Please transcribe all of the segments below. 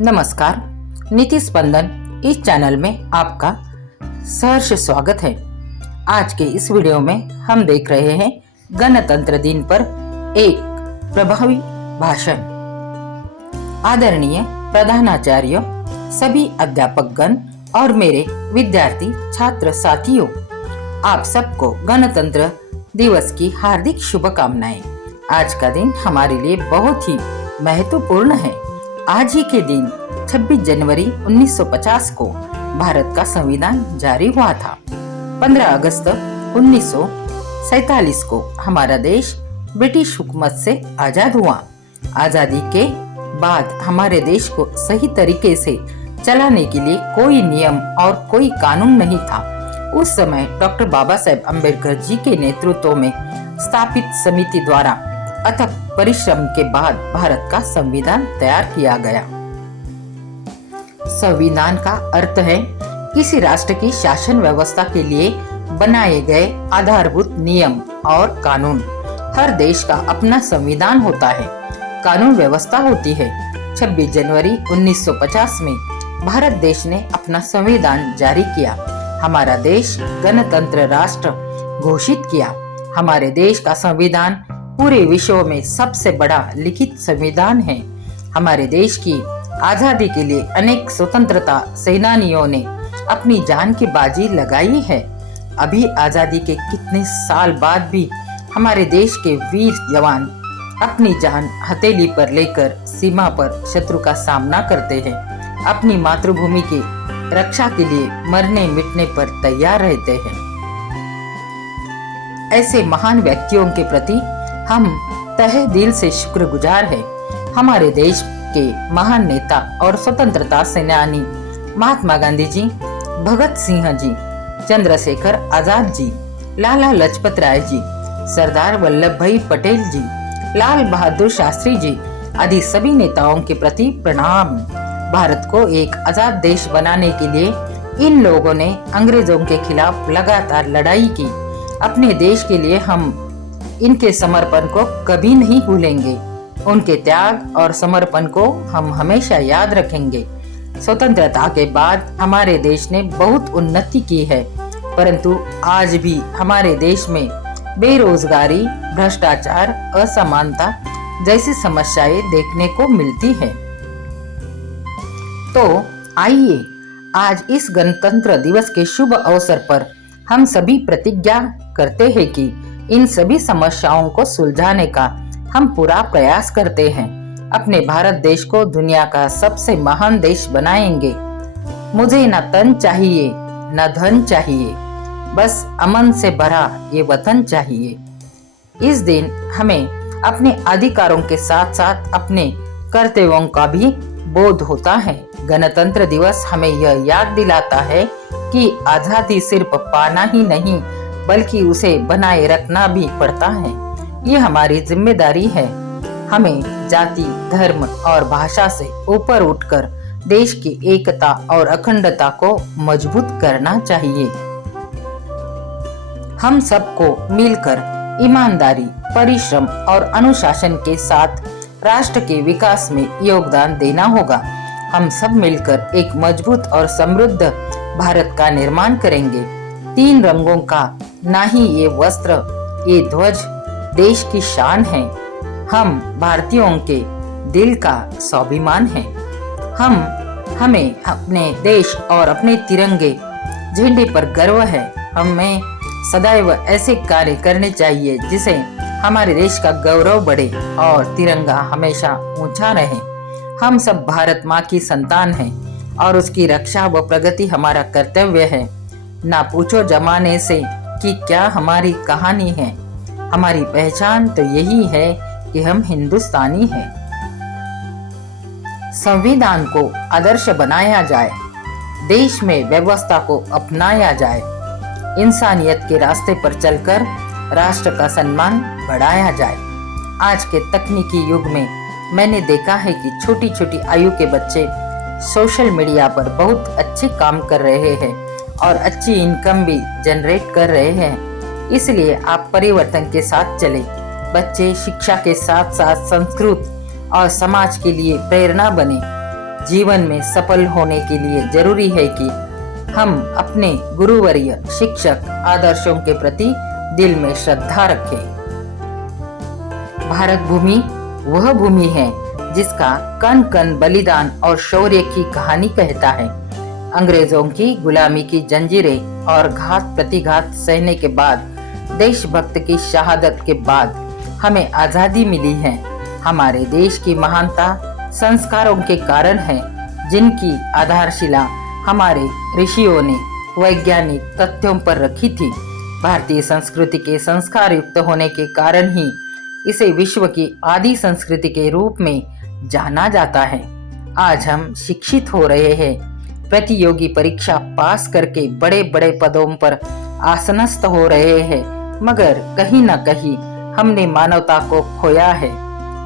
नमस्कार, नीति स्पंदन इस चैनल में आपका सहर्ष स्वागत है। आज के इस वीडियो में हम देख रहे हैं गणतंत्र दिन पर एक प्रभावी भाषण। आदरणीय प्रधानाचार्य, सभी अध्यापकगण और मेरे विद्यार्थी छात्र साथियों, आप सबको गणतंत्र दिवस की हार्दिक शुभकामनाएं। आज का दिन हमारे लिए बहुत ही महत्वपूर्ण है। आज ही के दिन 26 जनवरी 1950 को भारत का संविधान जारी हुआ था। 15 अगस्त 1947 को हमारा देश ब्रिटिश हुकूमत से आजाद हुआ। आजादी के बाद हमारे देश को सही तरीके से चलाने के लिए कोई नियम और कोई कानून नहीं था। उस समय डॉक्टर बाबा साहेब अम्बेडकर जी के नेतृत्व में स्थापित समिति द्वारा अथक परिश्रम के बाद भारत का संविधान तैयार किया गया। संविधान का अर्थ है किसी राष्ट्र की शासन व्यवस्था के लिए बनाए गए आधारभूत नियम और कानून। हर देश का अपना संविधान होता है, कानून व्यवस्था होती है। 26 जनवरी 1950 में भारत देश ने अपना संविधान जारी किया। हमारा देश गणतंत्र राष्ट्र घोषित किया। हमारे देश का संविधान पूरे विश्व में सबसे बड़ा लिखित संविधान है। हमारे देश की आजादी के लिए अनेक स्वतंत्रता सेनानियों ने अपनी जान की बाजी लगाई है। अभी आजादी के कितने साल बाद भी हमारे देश के वीर जवान अपनी जान हथेली पर लेकर सीमा पर शत्रु का सामना करते हैं। अपनी मातृभूमि की रक्षा के लिए मरने मिटने पर तैयार रहते हैं। ऐसे महान व्यक्तियों के प्रति हम तहे दिल से शुक्रगुजार हैं। हमारे देश के महान नेता और स्वतंत्रता सेनानी महात्मा गांधी जी, भगत सिंह जी, चंद्रशेखर आजाद जी, लाला लाजपत राय जी, सरदार वल्लभ भाई पटेल जी, लाल बहादुर शास्त्री जी आदि सभी नेताओं के प्रति प्रणाम। भारत को एक आजाद देश बनाने के लिए इन लोगों ने अंग्रेजों के खिलाफ लगातार लड़ाई की। अपने देश के लिए हम इनके समर्पण को कभी नहीं भूलेंगे। उनके त्याग और समर्पण को हम हमेशा याद रखेंगे। स्वतंत्रता के बाद हमारे देश ने बहुत उन्नति की है, परंतु आज भी हमारे देश में बेरोजगारी, भ्रष्टाचार, असमानता जैसी समस्याएं देखने को मिलती है। तो आइए आज इस गणतंत्र दिवस के शुभ अवसर पर हम सभी प्रतिज्ञा करते हैं कि इन सभी समस्याओं को सुलझाने का हम पूरा प्रयास करते हैं। अपने भारत देश को दुनिया का सबसे महान देश बनाएंगे। मुझे न तन चाहिए न धन चाहिए, बस अमन से भरा ये वतन चाहिए। इस दिन हमें अपने अधिकारों के साथ साथ अपने कर्तव्यों का भी बोध होता है। गणतंत्र दिवस हमें यह याद दिलाता है कि आजादी सिर्फ पाना ही नहीं बल्कि उसे बनाए रखना भी पड़ता है। ये हमारी जिम्मेदारी है। हमें जाति, धर्म और भाषा से ऊपर उठकर देश की एकता और अखंडता को मजबूत करना चाहिए। हम सबको मिलकर ईमानदारी, परिश्रम और अनुशासन के साथ राष्ट्र के विकास में योगदान देना होगा। हम सब मिलकर एक मजबूत और समृद्ध भारत का निर्माण करेंगे। 3 रंगों का ना ही ये वस्त्र, ये ध्वज देश की शान है। हम भारतीयों के दिल का स्वाभिमान है। हमें अपने देश और अपने तिरंगे झंडे पर गर्व है। हमें सदैव ऐसे कार्य करने चाहिए जिसे हमारे देश का गौरव बढ़े और तिरंगा हमेशा ऊंचा रहे। हम सब भारत माँ की संतान हैं और उसकी रक्षा व प्रगति हमारा कर्तव्य है। ना पूछो जमाने से कि क्या हमारी कहानी है, हमारी पहचान तो यही है कि हम हिंदुस्तानी हैं। संविधान को आदर्श बनाया जाए, देश में व्यवस्था को अपनाया जाए, इंसानियत के रास्ते पर चलकर राष्ट्र का सम्मान बढ़ाया जाए। आज के तकनीकी युग में मैंने देखा है कि छोटी छोटी आयु के बच्चे सोशल मीडिया पर बहुत अच्छे काम कर रहे हैं और अच्छी इनकम भी जनरेट कर रहे हैं। इसलिए आप परिवर्तन के साथ चलें। बच्चे शिक्षा के साथ साथ संस्कृत और समाज के लिए प्रेरणा बने। जीवन में सफल होने के लिए जरूरी है कि हम अपने गुरुवर्य, शिक्षक, आदर्शों के प्रति दिल में श्रद्धा रखें। भारत भूमि वह भूमि है जिसका कण कण बलिदान और शौर्य की कहानी कहता है। अंग्रेजों की गुलामी की जंजीरें और घात प्रतिघात सहने के बाद, देशभक्त की शहादत के बाद हमें आजादी मिली है। हमारे देश की महानता संस्कारों के कारण है, जिनकी आधारशिला हमारे ऋषियों ने वैज्ञानिक तथ्यों पर रखी थी। भारतीय संस्कृति के संस्कार युक्त होने के कारण ही इसे विश्व की आदि संस्कृति के रूप में जाना जाता है। आज हम शिक्षित हो रहे हैं, प्रतियोगी परीक्षा पास करके बड़े बड़े पदों पर आसनस्थ हो रहे हैं, मगर कहीं न कहीं हमने मानवता को खोया है।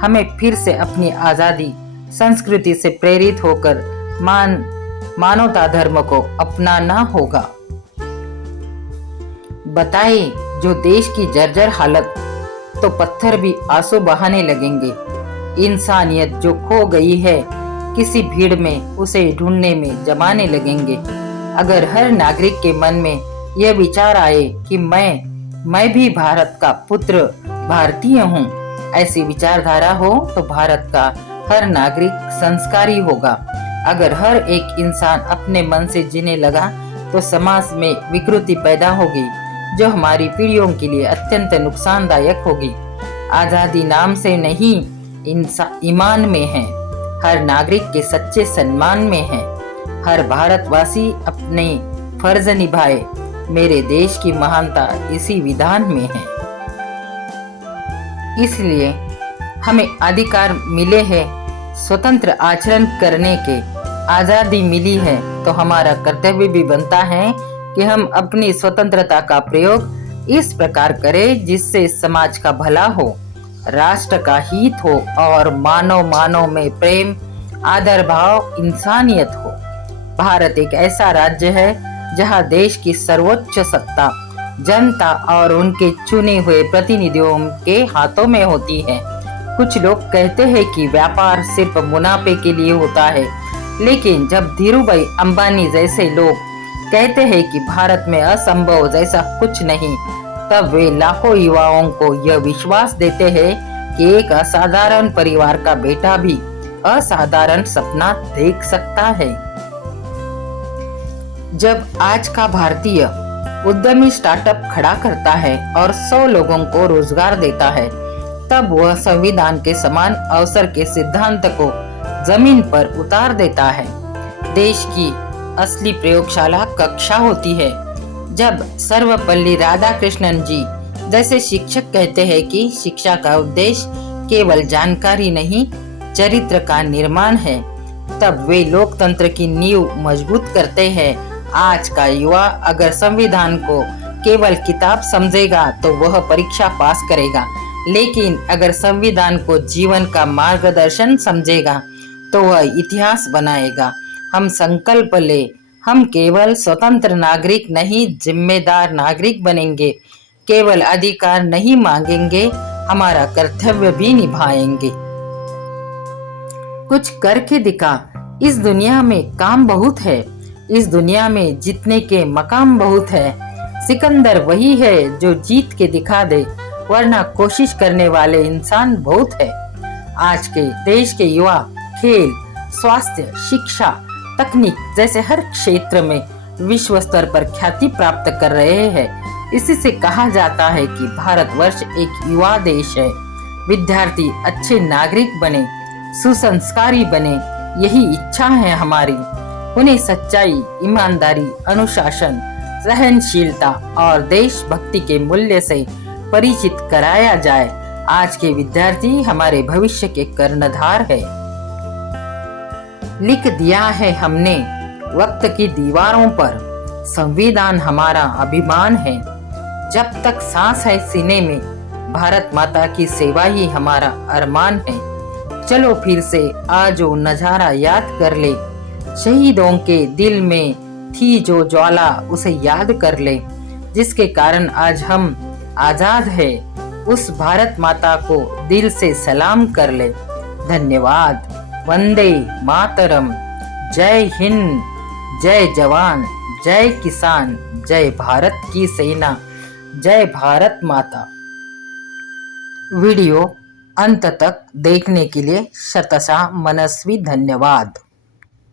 हमें फिर से अपनी आजादी संस्कृति से प्रेरित होकर मानवता धर्म को अपनाना होगा। बताए जो देश की जर्जर हालत, तो पत्थर भी आंसू बहाने लगेंगे। इंसानियत जो खो गई है, किसी भीड़ में उसे ढूंढने में जमाने लगेंगे। अगर हर नागरिक के मन में यह विचार आए कि मैं भी भारत का पुत्र, भारतीय हूँ, ऐसी विचारधारा हो, तो भारत का हर नागरिक संस्कारी होगा। अगर हर एक इंसान अपने मन से जीने लगा, तो समाज में विकृति पैदा होगी, जो हमारी पीढ़ियों के लिए अत्यंत नुकसानदायक होगी। आजादी नाम से नहीं, ईमान में है। हर नागरिक के सच्चे सम्मान में है। हर भारतवासी अपने फर्ज निभाए। मेरे देश की महानता इसी विधान में है। इसलिए हमें अधिकार मिले हैं स्वतंत्र आचरण करने के। आजादी मिली है तो हमारा कर्तव्य भी बनता है कि हम अपनी स्वतंत्रता का प्रयोग इस प्रकार करें जिससे समाज का भला हो, राष्ट्र का हित हो और मानव में प्रेम, आदर भाव, इंसानियत हो। भारत एक ऐसा राज्य है जहां देश की सर्वोच्च सत्ता जनता और उनके चुने हुए प्रतिनिधियों के हाथों में होती है। कुछ लोग कहते हैं कि व्यापार सिर्फ मुनाफे के लिए होता है, लेकिन जब धीरूभाई अंबानी जैसे लोग कहते हैं कि भारत में असंभव जैसा कुछ नहीं, तब वे लाखों युवाओं को यह विश्वास देते हैं कि एक असाधारण परिवार का बेटा भी असाधारण सपना देख सकता है। जब आज का भारतीय उद्यमी स्टार्टअप खड़ा करता है और 100 लोगों को रोजगार देता है, तब वह संविधान के समान अवसर के सिद्धांत को जमीन पर उतार देता है। देश की असली प्रयोगशाला कक्षा होती है, जब सर्वपल्ली राधाकृष्णन जी जैसे शिक्षक कहते हैं कि शिक्षा का उद्देश्य केवल जानकारी नहीं, चरित्र का निर्माण है, तब वे लोकतंत्र की नींव मजबूत करते हैं। आज का युवा अगर संविधान को केवल किताब समझेगा तो वह परीक्षा पास करेगा, लेकिन अगर संविधान को जीवन का मार्गदर्शन समझेगा तो वह इतिहास बनाएगा। हम संकल्प ले, हम केवल स्वतंत्र नागरिक नहीं, जिम्मेदार नागरिक बनेंगे। केवल अधिकार नहीं मांगेंगे, हमारा कर्तव्य भी निभाएंगे। कुछ करके दिखा। इस दुनिया में काम बहुत है, इस दुनिया में जीतने के मकाम बहुत है। सिकंदर वही है जो जीत के दिखा दे, वरना कोशिश करने वाले इंसान बहुत है। आज के देश के युवा खेल, स्वास्थ्य, शिक्षा, तकनीक जैसे हर क्षेत्र में विश्व स्तर पर ख्याति प्राप्त कर रहे हैं। इसी से कहा जाता है कि भारतवर्ष एक युवा देश है। विद्यार्थी अच्छे नागरिक बने, सुसंस्कारी बने, यही इच्छा है हमारी। उन्हें सच्चाई, ईमानदारी, अनुशासन, सहनशीलता और देशभक्ति के मूल्य से परिचित कराया जाए। आज के विद्यार्थी हमारे भविष्य के कर्णधार है। लिख दिया है हमने वक्त की दीवारों पर, संविधान हमारा अभिमान है। जब तक सांस है सीने में, भारत माता की सेवा ही हमारा अरमान है। चलो फिर से आज वो नजारा याद कर ले, शहीदों के दिल में थी जो ज्वाला उसे याद कर ले। जिसके कारण आज हम आजाद है, उस भारत माता को दिल से सलाम कर ले। धन्यवाद। वंदे मातरम। जय हिंद, जय जवान, जय किसान, जय भारत की सेना, जय भारत माता। वीडियो अंत तक देखने के लिए शतशः मनस्वी धन्यवाद।